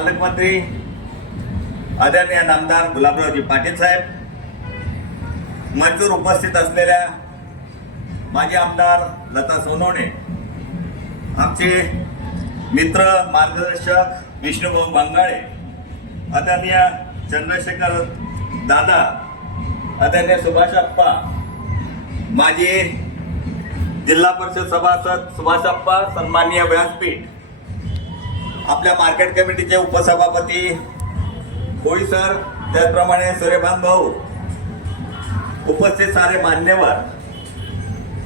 पालकमंत्री आदरणीय नामदार गुलाबरावजी पाटील साहेब मंजूर उपस्थित असलेल्या माजी आमदार लता सोनवणे आमचे मित्र मार्गदर्शक विष्णुभाऊ बंगाळे आदरणीय चंद्रशेखर दादा आदरणीय सुभाष अप्पा माजी जिल्हा परिषद सभासद सुभाष अप्पा सन्माननीय व्यासपीठ आपल्या मार्केट कमिटीचे उपसभापती कोळी सर त्याचप्रमाणे सूर्यभान भाऊ. उपस्थित सारे मान्यवर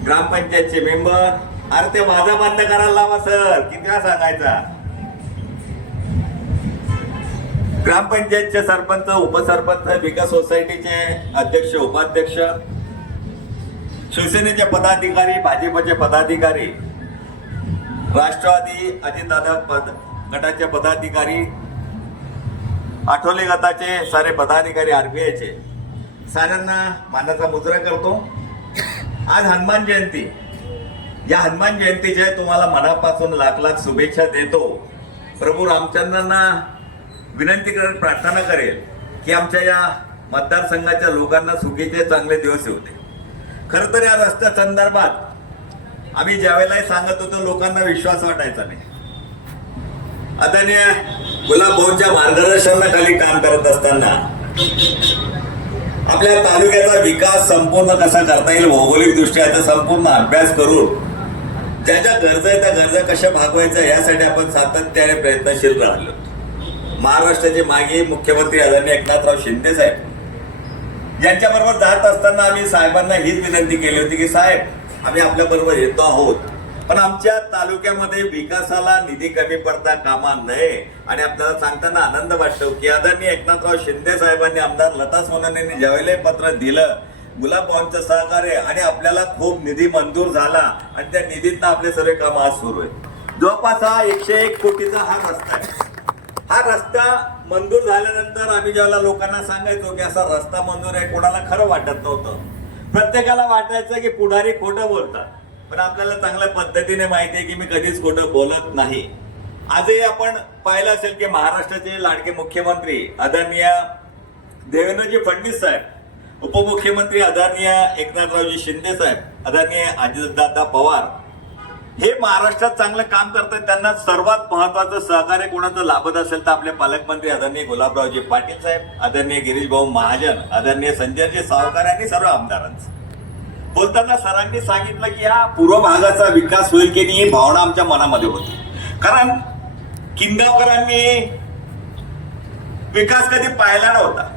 ग्रामपंचायतचे मेंबर. अरे ते माझा बंद करायला लावा सर. किती सांगायचा? ग्रामपंचायतचे सरपंच उपसरपंच विकास सोसायटीचे अध्यक्ष उपाध्यक्ष शिवसेनेचे पदाधिकारी भाजपचे पदाधिकारी राष्ट्रवादी अजितदादा पद गटाचे पदाधिकारी आठवले गटाचे सारे पदाधिकारी आर बी आयचे साऱ्यांना मानाचा मुजरा करतो. आज हनुमान जयंती. या हनुमान जयंतीच्या तुम्हाला मनापासून लाख लाख शुभेच्छा देतो. प्रभू रामचंद्रांना विनंती करत प्रार्थना करेल की आमच्या या मतदारसंघाच्या लोकांना सुखीचे चांगले दिवस होते खरं तर या रस्त्या संदर्भात आम्ही ज्यावेळेलाही सांगत होतो लोकांना विश्वास वाटायचा नाही. आदरणीय गुलाब भाऊंच्या मार्गदर्शनाखाली काम करत असताना आपल्या तालुक्याचा विकास संपूर्ण कसा करता येईल भौगोलिक दृष्ट्या याचा संपूर्ण अभ्यास करून ज्या ज्या गरजा आहेत त्या गरजा कशा भागवायच्या यासाठी आपण सातत्याने प्रयत्नशील राहिलो. महाराष्ट्राचे मागे मुख्यमंत्री आदरणीय एकनाथराव शिंदे साहेब यांच्याबरोबर जात असताना आम्ही साहेबांना हीच विनंती केली होती की साहेब आम्ही आपल्याबरोबर येतो आहोत. पण आमच्या तालुक्यामध्ये विकासाला निधी कमी पडता कामा नये. आणि आपल्याला सांगताना आनंद वाटतो की आदरणीय एकनाथराव शिंदे साहेबांनी आमदार लता सोनवणेंनी ज्यावेळेला पत्र दिलं गुलाब भाऊंचं सहकार्य आणि आपल्याला खूप निधी मंजूर झाला आणि त्या निधीतनं आपले सर्व कामं आज सुरू आहेत. जवळपास हा एकशे एक कोटीचा हा रस्ता आहे. हा रस्ता मंजूर झाल्यानंतर आम्ही ज्यावेळेला लोकांना सांगायचो की असा रस्ता मंजूर आहे कोणाला खरं वाटत नव्हतं. प्रत्येकाला वाटायचं की पुढारी खोटं बोलतात. पण आपल्याला चांगल्या पद्धतीने माहिती आहे की मी कधीच खोटं बोलत नाही. आजही आपण पाहिलं असेल की महाराष्ट्राचे लाडके मुख्यमंत्री आदरणीय देवेंद्रजी फडणवीस साहेब उपमुख्यमंत्री आदरणीय एकनाथरावजी शिंदे साहेब आदरणीय अजितदादा पवार हे महाराष्ट्रात चांगलं काम करतात. त्यांना सर्वात महत्वाचं सहकार्य कोणाचं लाभत असेल तर आपले पालकमंत्री आदरणीय गुलाबरावजी पाटील साहेब आदरणीय गिरीशभाऊ महाजन आदरणीय संजयजी सावकार आणि सर्व आमदारांचं. बोलताना सरांनी सांगितलं की या पूर्व भागाचा विकास होईल की नाही ही भावना आमच्या मनामध्ये होती. कारण किंगावकरांनी विकास कधी पाहिला नव्हता.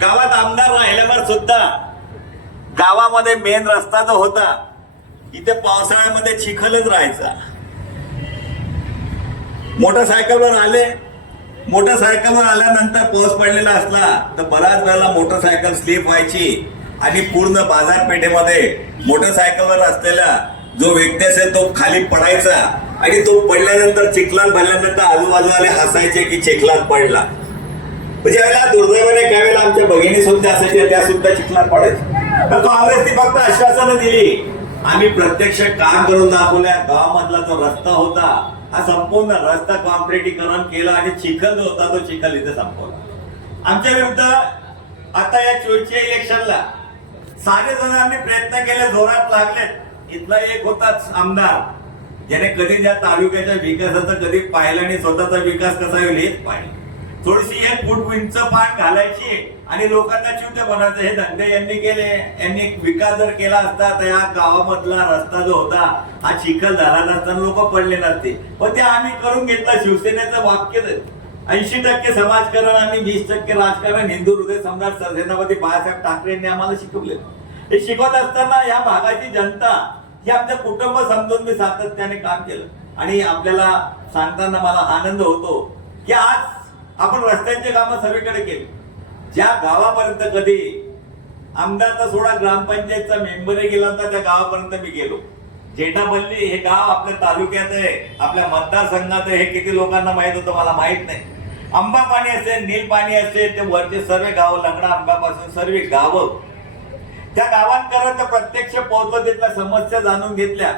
गावात आमदार राहिल्यावर सुद्धा गावामध्ये मेन रस्ता जो होता इथे पावसाळ्यामध्ये चिखलच राहायचा. मोटरसायकलवर आले मोटरसायकलवर आल्यानंतर पाऊस पडलेला असला तर बऱ्याच वेळेला मोटरसायकल स्लिप व्हायची. आणि पूर्ण बाजारपेठेमध्ये मोटरसायकलवर असलेला जो व्यक्ती असेल तो खाली पडायचा आणि तो पडल्यानंतर चिखलात भरल्यानंतर आजूबाजूला हसायचे की चिखलात पडला. म्हणजे वेळेला दुर्दैवाने काय वेळेला आमच्या भगिनी सुद्धा असायच्या त्या सुद्धा चिखलात पडायच्या. तर काँग्रेसने फक्त आश्वासनं दिली. आम्ही प्रत्यक्ष काम करून दाखवल्या गावामधला जो रस्ता होता हा संपूर्ण रस्ता कॉन्क्रिटीकरण केलं आणि चिखल जो होता तो चिखल इथे संपवला. आमच्या विरुद्ध आता या चोवीसच्या इलेक्शनला सारे जणांनी प्रयत्न केले जोरात लागलेत इथला एक होताच आमदार. ज्याने कधी त्या तालुक्याच्या विकासाचा कधी पाहिलं आणि स्वतःचा विकास कसा होईल हेच पाहिलं. थोडीशी एक फूट उंच पान घालायची आणि लोकांना चिवटे बनायचं हे धंदे यांनी केले. यांनी विकास जर केला असता तर या गावामधला रस्ता जो होता हा चिखल झाला नसताना लोक पडले नसते. पण ते आम्ही करून घेतलं. शिवसेनेचं वाक्य ऐंशी टक्के समाजकारण आणि वीस टक्के राजकारण हिंदू हृदय सम्राट सरसेनापती बाळासाहेब ठाकरे यांनी आम्हाला शिकवले हे शिकवत असताना या भागाची जनता ही आपलं कुटुंब समजून मी सातत्याने काम केलं. आणि आपल्याला सांगताना मला आनंद होतो की आज आपण रस्त्यांचे कामं सगळीकडे केली. ज्या गावापर्यंत कधी आमदारचा सोडा ग्रामपंचायतचा मेंबरही गेला होता त्या गावापर्यंत मी गेलो. जेठापल्ली हे गाव आपल्या तालुक्यात आहे आपल्या मतदारसंघात आहे हे किती लोकांना माहीत होतं मला माहीत नाही. आंबा पाणी असेल नील पाणी असेल ते वरचे सर्व गावं लंगडा आंब्यापासून सर्व गावं त्या गावांपर्यंत प्रत्यक्ष पोहोचलो तिथल्या समस्या जाणून घेतल्या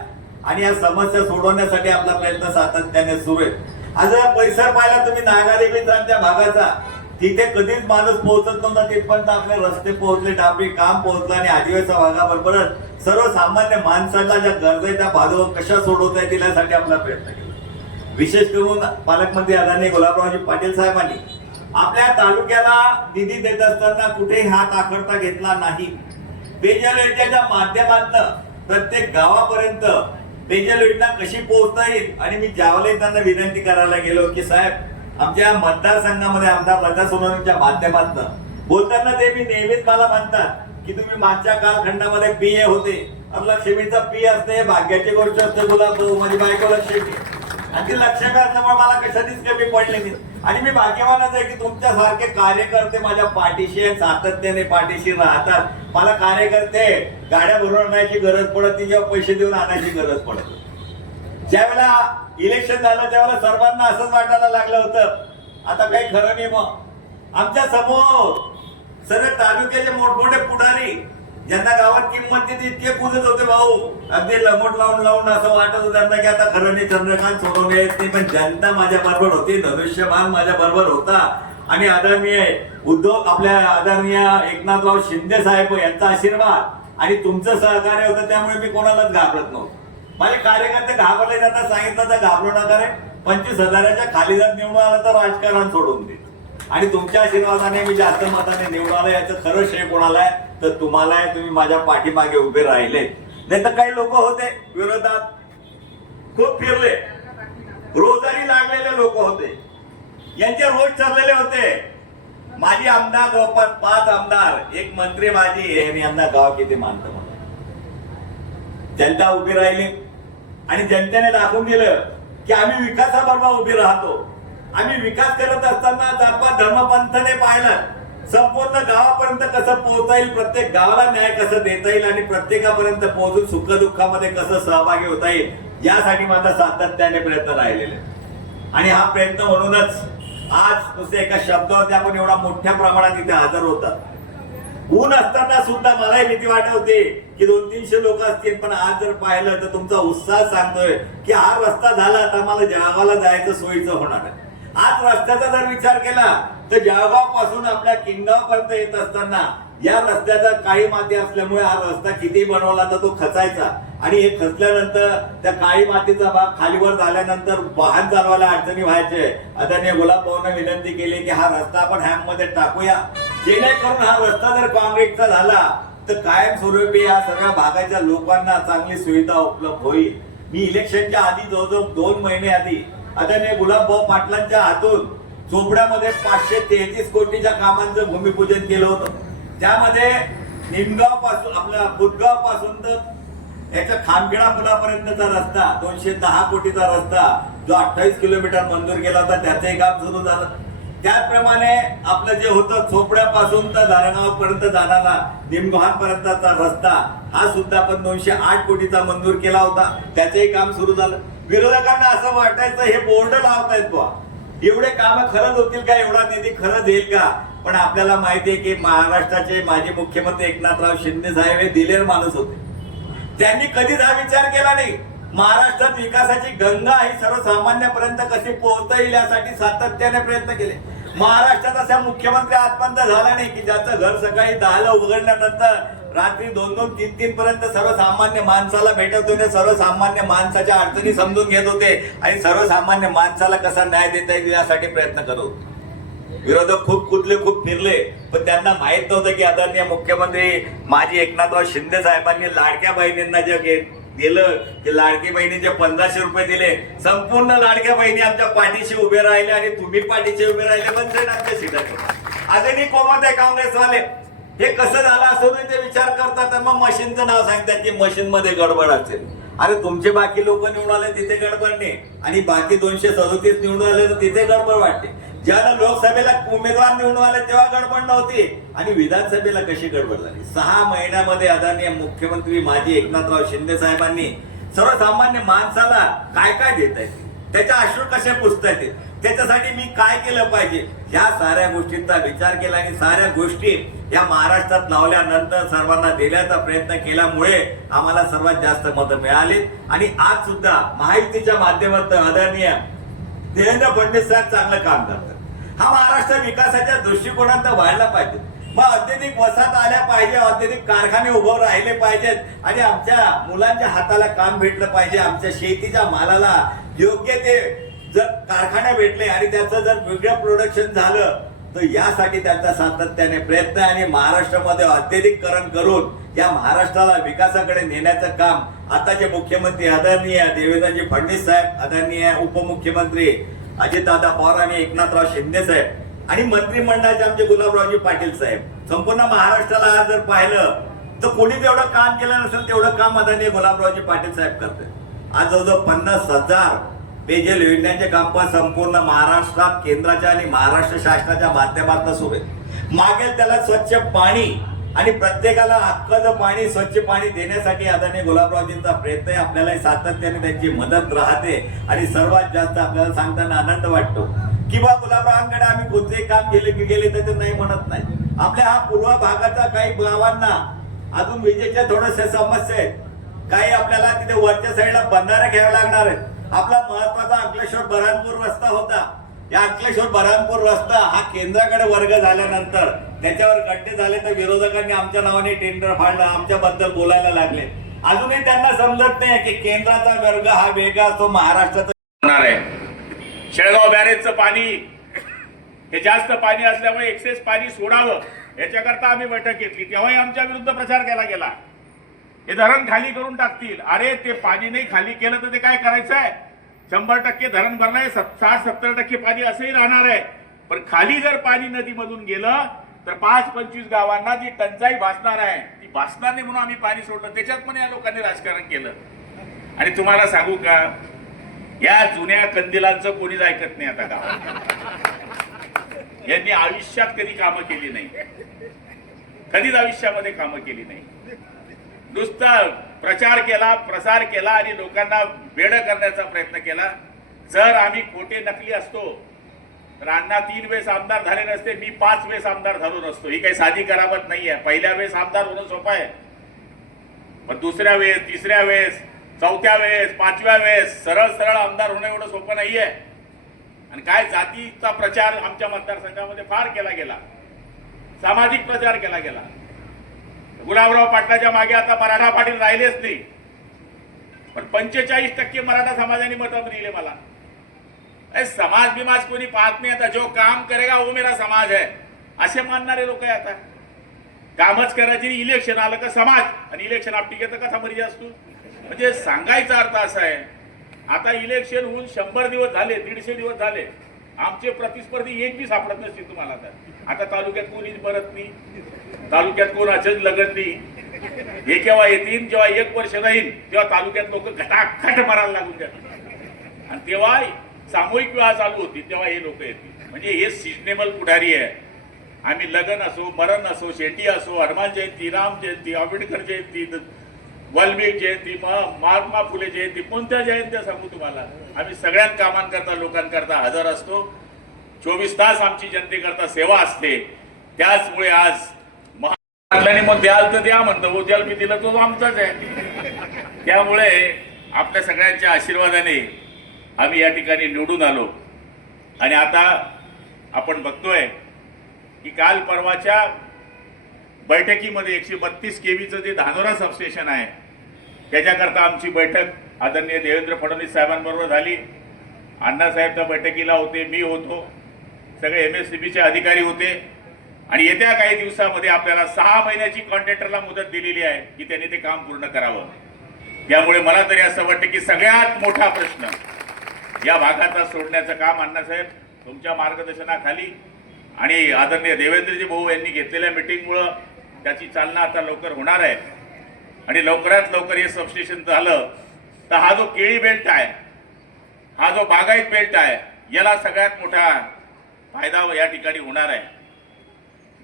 आणि या समस्या सोडवण्यासाठी आपला प्रयत्न सातत्याने सुरू आहे. आज परिसर पाहिला तुम्ही नागादेवीचा त्या भागाचा. तिथे कधीच माणूस पोहोचत नव्हता तिथपर्यंत आपले रस्ते पोहोचले डांबरी काम पोहोचलं आणि आदिवासी भागाबरोबरच सर्वसामान्य माणसाला ज्या गरजा आहे त्या बाजूवर कशा सोडवता येतील यासाठी आपला प्रयत्न केला. विशेष करून पालकमंत्री आदरणीय गुलाबरावजी पाटील साहेबांनी आपल्या तालुक्याला निधी देत असताना कुठेही हात आखडता घेतला नाही. पेयजल योजनेच्या माध्यमातून प्रत्येक गावापर्यंत पेयजल योजना कशी पोहोचता येईल? आणि मी ज्यावेळेला त्यांना विनंती करायला गेलो की साहेब आमच्या मतदारसंघामध्ये आमदार लता सोनवणीच्या माध्यमातून बोलताना ते मी नेहमीच मला म्हणतात की तुम्ही मागच्या कालखंडामध्ये पी ए होते. आपला लक्ष्मीचा पी असते भाग्याची गोष्ट असते बोला हो, माझी बायको लक्ष्मी आणि ते असल्यामुळे मला कशातच कमी पडले मी आणि मी भाग्यवानच आहे की तुमच्यासारखे कार्यकर्ते माझ्या पाठीशी सातत्याने पाठीशी राहतात. मला कार्यकर्ते गाड्या भरून आणायची गरज पडत ती जेव्हा पैसे देऊन आणायची गरज पडत ज्यावेळेला इलेक्शन झालं त्यावेळेला सर्वांना असंच वाटायला लागलं होतं. आता काही खरं नाही मग. आमच्यासमोर सर्व तालुक्याचे मोठमोठे पुढारी ज्यांना गावात किंमत देते इतके पूजत होते भाऊ. अगदी लमोट लावून लावून असं वाटत होतं त्यांना की आता खरं नाही चंद्रकांत सोडवणे येत नाही पण जनता माझ्या बरोबर होती धनुष्यबाण माझ्या बरोबर होता. आणि आदरणीय उद्धव आपल्या आदरणीय एकनाथराव शिंदे साहेब यांचा आशीर्वाद आणि तुमचं सहकार्य होतं त्यामुळे मी कोणालाच घाबरत नव्हतो. माझे कार्यकर्ते घाबरले त्यांना सांगितलं तर घाबरू नका रे. पंचवीस हजाराच्या खाली जात निवडून आला तर राजकारण सोडून दे. आणि तुमच्या आशीर्वादाने मी जास्त मताने निवडून आलो याचं खरं श्रेय कोणाला आहे? तर तुम्हाला तुम्ही माझ्या पाठीमागे उभे राहिले. नाही तर काही लोक होते विरोधात. खूप फिरले. रोजारी लागलेले लोक होते. यांचे रोज ठरलेले होते. माझी आमदार जवळपास पाच आमदार एक मंत्री माझी यांना गाव किती मानतो जनता उभी राहिली. आणि जनतेने दाखवून दिलं की आम्ही विकासाबरोबर उभी राहतो. आम्ही विकास करत असताना जातपात धर्मपंथाने पाहिलं. संपूर्ण गावापर्यंत कसं पोहोचता येईल प्रत्येक गावाला न्याय कसं देता येईल आणि प्रत्येकापर्यंत पोहोचून सुख दुःखामध्ये कसं सहभागी होता येईल यासाठी माझा सातत्याने प्रयत्न राहिलेले आणि हा प्रयत्न म्हणूनच आज नुसते एका शब्दावरती आपण एवढा मोठ्या प्रमाणात इथे हजर होतात. ऊन असताना सुद्धा मलाही भीती वाटत होती की दोन तीनशे लोक असतील पण आज जर पाहिलं तर तुमचा उत्साह सांगतोय की हा रस्ता झाला तर मला जळगावला जायचं सोयीचं होणार आहे. आज रस्त्याचा जर विचार केला तर जळगावपासून आपल्या किनगाव पर्यंत येत असताना या रस्त्याचा काळी माती असल्यामुळे हा रस्ता किती बनवला तर तो खचायचा. आणि हे खचल्यानंतर त्या काळी मातीचा भाग खालीवर झाल्यानंतर वाहन चालवायला अडचणी व्हायचे. आदरणीय गुलाब भाऊने विनंती केली की हा रस्ता आपण हॅममध्ये टाकूया. जेणेकरून हा रस्ता जर काँक्रीटचा झाला तर कायमस्वरूपी या सगळ्या भागाच्या लोकांना चांगली सुविधा उपलब्ध होईल. मी इलेक्शनच्या आधी जवळजवळ दोन महिने आधी आदरणीय गुलाबभाऊ पाटलांच्या हातून चोपड्यामध्ये पाचशे तेहतीस कोटीच्या कामांचं भूमिपूजन केलं होतं. त्यामध्ये निमगावपासून आपल्या बुदगावपासून तर याच्या खामखेडा पुलापर्यंतचा रस्ता दोनशे दहा कोटीचा रस्ता जो अठ्ठावीस किलोमीटर मंजूर केला होता त्याचंही काम सुरू झालं. त्याचप्रमाणे आपलं जे होतं चोपड्यापासून तर धारणगावपर्यंत जाणारा निमगव्हाण पर्यंतचा रस्ता हा सुद्धा आपण दोनशे आठ कोटीचा मंजूर केला होता. त्याचंही काम सुरू झालं. विरोधकांना असं वाटायचं हे बोर्ड लावतायत बुवा. एवढे काम खरंच होतील का? एवढा निधी खरंच येईल का? पण आपल्याला माहिती आहे की महाराष्ट्राचे माजी मुख्यमंत्री एकनाथराव शिंदे साहेब हे दिलेर माणूस होते. त्यांनी कधीच हा विचार केला नाही. महाराष्ट्रात विकासाची गंगा ही सर्वसामान्यापर्यंत कशी पोहोचता येईल यासाठी सातत्याने प्रयत्न केले. महाराष्ट्रात असा मुख्यमंत्री आत्मंत झाला नाही की ज्याचं घर सकाळी दहाला उघडल्यानंतर रात्री दोन दोन तीन तीन पर्यंत सर्वसामान्य माणसाला भेटत होते सर्वसामान्य माणसाच्या अडचणी समजून घेत होते आणि सर्वसामान्य माणसाला कसा न्याय देता येईल यासाठी प्रयत्न करत होते. विरोधक खूप कुदले खूप फिरले पण त्यांना माहीत नव्हतं की आदरणीय मुख्यमंत्री माजी एकनाथराव शिंदे साहेबांनी लाडक्या बहिणींना जे दिलं की लाडकी बहिणीचे पंधराशे रुपये दिले. संपूर्ण लाडक्या बहिणी आमच्या पाठीशी उभे राहिले आणि तुम्ही पाठीशी उभे राहिले पण आमच्या सीटात अजूनही कोमत आहे काँग्रेसवाले. हे कसं झालं असं ते विचार करतात मग मशीनचं नाव सांगतात की मशीन मध्ये गडबड असेल. अरे तुमचे बाकी लोक निवडून आले तिथे गडबड नाही. आणि बाकी दोनशे सदोतीस निवडून आले तर तिथे गडबड वाटते. ज्याला लोकसभेला उमेदवार निवडून आले तेव्हा गडबड नव्हती. आणि विधानसभेला कशी गडबड झाली? सहा महिन्यामध्ये आदरणीय मुख्यमंत्री माजी एकनाथराव शिंदे साहेबांनी सर्वसामान्य माणसाला काय काय देत आहेत त्याच्या अश्रू कसे पुसता येतील त्याच्यासाठी मी काय केलं पाहिजे? ह्या साऱ्या गोष्टींचा विचार केला आणि साऱ्या गोष्टी या महाराष्ट्रात लावल्यानंतर सर्वांना देण्याचा प्रयत्न केल्यामुळे आम्हाला सर्वात जास्त मतं मिळाली. आणि आज सुद्धा महायुतीच्या माध्यमातून आदरणीय देवेंद्र फडणवीस साहेब चांगलं काम करतात. हा महाराष्ट्र विकासाच्या दृष्टिकोनात वाढला पाहिजे. मग औद्योगिक वसाहत आल्या पाहिजे औद्योगिक कारखाने उभं राहिले पाहिजेत आणि आमच्या मुलांच्या हाताला काम भेटलं पाहिजे आमच्या शेतीच्या मालाला योग्य ते जर कारखाने भेटले आणि त्याचं जर वेगळं प्रोडक्शन झालं तर यासाठी त्यांचा सातत्याने प्रयत्न आहे आणि महाराष्ट्रामध्ये औद्योगिकरण करून या महाराष्ट्राला विकासाकडे नेण्याचं काम आताचे मुख्यमंत्री आदरणीय देवेंद्रजी फडणवीस साहेब आदरणीय उपमुख्यमंत्री अजितदादा पवार आणि एकनाथराव शिंदे साहेब आणि मंत्रिमंडळाचे आमचे गुलाबरावजी पाटील साहेब. संपूर्ण महाराष्ट्राला आज जर पाहिलं तर कोणी तेवढं काम केलं नसेल तेवढं काम आदरणीय गुलाबरावजी पाटील साहेब करतात. आज जवळजवळ पन्नास हजार पेजल योजनांचे काम संपूर्ण महाराष्ट्रात केंद्राच्या आणि महाराष्ट्र शासनाच्या माध्यमातून सुरू आहे. मागेल त्याला स्वच्छ पाणी आणि प्रत्येकाला हक्काचं पाणी स्वच्छ पाणी देण्यासाठी आदरणीय गुलाबरावजींचा प्रयत्न आहे आपल्याला सातत्याने त्यांची मदत राहते आणि सर्वात जास्त आपल्याला सांगताना आनंद वाटतो किंवा गुलाबरावांकडे आम्ही कोणतेही काम केले की गेले तर ते नाही म्हणत नाही. आपल्या हा पूर्व भागाचा काही गावांना अजून विजेच्या थोड्याशा समस्या आहेत. काही आपल्याला तिथे वरच्या साईडला बंधारा घ्यावा लागणार आहेत. आपला महत्त्वाचा अंकलेश्वर बऱ्हाणपूर रस्ता होता. या अंकलेश्वर बऱ्हाणपूर रस्ता हा केंद्राकडे वर्ग झाल्यानंतर त्याच्यावर गड्डे झाले तर विरोधकांनी आमच्या नावाने टेंडर फाडलं आमच्याबद्दल बोलायला लागले. अजूनही त्यांना समजत नाही की केंद्राचा वर्ग हा वेगळा असतो महाराष्ट्राचा होणार आहे. शेळगाव बॅरेजचं पाणी हे जास्त पाणी असल्यामुळे एक्सेस पाणी सोडावं याच्याकरता आम्ही बैठक घेतली. तेव्हाही आमच्या विरुद्ध प्रचार केला गेला. हे धरण खाली करून टाकतील. अरे ते पाणी नाही खाली केलं तर ते काय करायचं आहे? शंभर टक्के धरण भरलंय साठ सत्तर टक्के पाणी असंही राहणार आहे. पण खाली जर पाणी नदीमधून गेलं तर पाच पंचवीस गावांना जी टंचाई भासणार आहे ती भासणार नाही म्हणून आम्ही पाणी सोडलं. त्याच्यात पण या लोकांनी राजकारण केलं. आणि तुम्हाला सांगू का या जुन्या कंदिलांचं कोणीच ऐकत नाही आता गावात. यांनी आयुष्यात कधी कामं केली नाही. कधीच आयुष्यामध्ये कामं केली नाही. नुसता प्रचार केला प्रसार केला आणि लोकांना वेड करण्याचा प्रयत्न केला. जर आम्ही खोटे नकली असतो तर अण्णा तीन वेळेस आमदार झाले नसते मी पाच वेळेस आमदार झालो नसतो. ही काही साधी करामत नाही आहे. पहिल्या वेळेस आमदार होणं सोपं आहे. पण दुसऱ्या वेळेस तिसऱ्या वेळेस चौथ्या वेळेस पाचव्या वेळेस सरळ सरळ आमदार होणं एवढं सोपं नाही आहे. आणि काय जातीचा प्रचार आमच्या मतदारसंघामध्ये फार केला गेला. सामाजिक प्रचार केला गेला. गुलाबराव पाटलाच्या मागे आता मराठा पाटील राहिलेच नाही. पण पंचेचाळीस टक्के मराठा समाजाने मतं दिले मला. अरे समाज बिमाज कोणी पाहत नाही आता. जो काम करेगा वो मेरा समाज है. असे मानणारे लोक आहे आता. कामच करायची इलेक्शन आलं का समाज. आणि इलेक्शन आपटी घेतं कसा मर्जी असतो. म्हणजे सांगायचा अर्थ असा आहे. आता इलेक्शन होऊन शंभर दिवस झाले दीडशे दिवस झाले. आमचे प्रतिस्पर्धी एक बी सापडत नसतील तुम्हाला आता आता तालुक्यात कोणीच भरत नाही. तालुक्यात कोणाचंच लगत नाही. हे केव्हा येतील जेव्हा एक वर्ष राहील तेव्हा तालुक्यात लोक घटाखट मारायला लागून जातात. आणि तेव्हा सामूहिक विवाह चालू होती तेव्हा हे लोक येतील. म्हणजे हे सिजनेबल पुढारी आहे. आम्ही लगन असो मरण असो शेटी असो हनुमान जयंती राम जयंती आंबेडकर जयंती वाल्मिक जयंती महात्मा फुले जयंती कोणत्या जयंत्या सांगू तुम्हाला? आम्ही सगळ्यात कामांकरता लोकांकरता हजर असतो. चोवीस तास आमची जनतेकरता सेवा असते. त्याचमुळे आज महाराष्ट्राने मग द्याल तर द्या म्हणतो. हो द्याल मी दिलं तो आमचाच आहे. त्यामुळे आपल्या सगळ्यांच्या आशीर्वादाने आम्ही या ठिकाणी निवडून आलो. आणि आता आपण बघतोय की काल परवाच्या बैठकीमध्ये एकशे बत्तीस केवीचं जे धानोरा सबस्टेशन आहे त्याच्याकरता आमची बैठक आदरणीय देवेंद्र फडणवीस साहेबांबरोबर झाली. अण्णासाहेब त्या बैठकीला होते मी होतो. सगळे एम एस सी बीचे अधिकारी होते. आणि येत्या काही दिवसामध्ये आपल्याला सहा महिन्याची कॉन्ट्रॅक्टरला मुदत दिलेली आहे की त्यांनी ते काम पूर्ण करावं. त्यामुळे मला तरी असं वाटतं की सगळ्यात मोठा प्रश्न या भागाचा सोडण्याचं काम अण्णासाहेब तुमच्या मार्गदर्शनाखाली आणि आदरणीय देवेंद्रजी भाऊ यांनी घेतलेल्या मिटिंगमुळं त्याची चालना आता लवकर होणार आहे. आणि लवकरात लवकर हे सबस्टेशन झालं तर हा जो केळी बेल्ट आहे हा जो बागायत बेल्ट आहे याला सगळ्यात मोठा फायदा या ठिकाणी होणार आहे.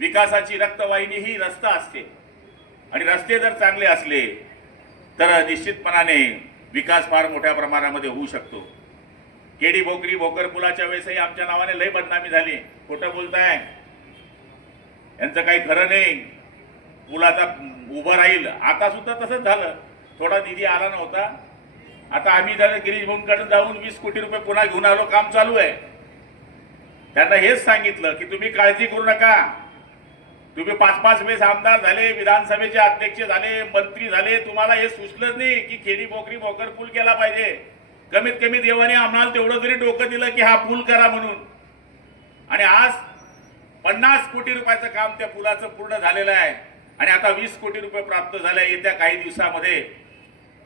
विकासाची रक्तवाहिनी ही रस्ता असते. आणि रस्ते जर चांगले असले तर निश्चितपणाने विकास फार मोठ्या प्रमाणामध्ये होऊ शकतो. केडी भोकरी भोकर पुलाच्या वेळेसही आमच्या नावाने लय बदनामी झाली. खोटं बोलताय. यांचं काही खरं नाही. पूल आता उभं राहील. आता सुद्धा तसंच झालं. थोडा निधी आला नव्हता. आता आम्ही जर गिरीश भाऊंकडे जाऊन वीस कोटी रुपये पुन्हा घेऊन आलो काम चालू आहे. त्यांना हेच सांगितलं की तुम्ही काळजी करू नका. तुम्ही पाच पाच वेळेस आमदार झाले विधानसभेचे अध्यक्ष झाले मंत्री झाले तुम्हाला हे सुचलंच नाही की खेडी बोकरी बोकर पूल केला पाहिजे. कमीत कमी देवाने आम्हाला तेवढं जरी डोकं दिलं की हा पूल करा म्हणून. आणि आज पन्नास कोटी रुपयाचं काम त्या पुलाचं पूर्ण झालेलं आहे. आणि आता वीस कोटी रुपये प्राप्त झाले येत्या काही दिवसामध्ये.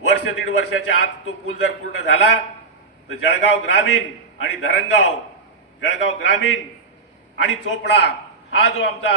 वर्ष दीड वर्षाच्या आत तो पूल जर पूर्ण झाला तर जळगाव ग्रामीण आणि धरणगाव जळगाव ग्रामीण आणि चोपडा हा जो आमचा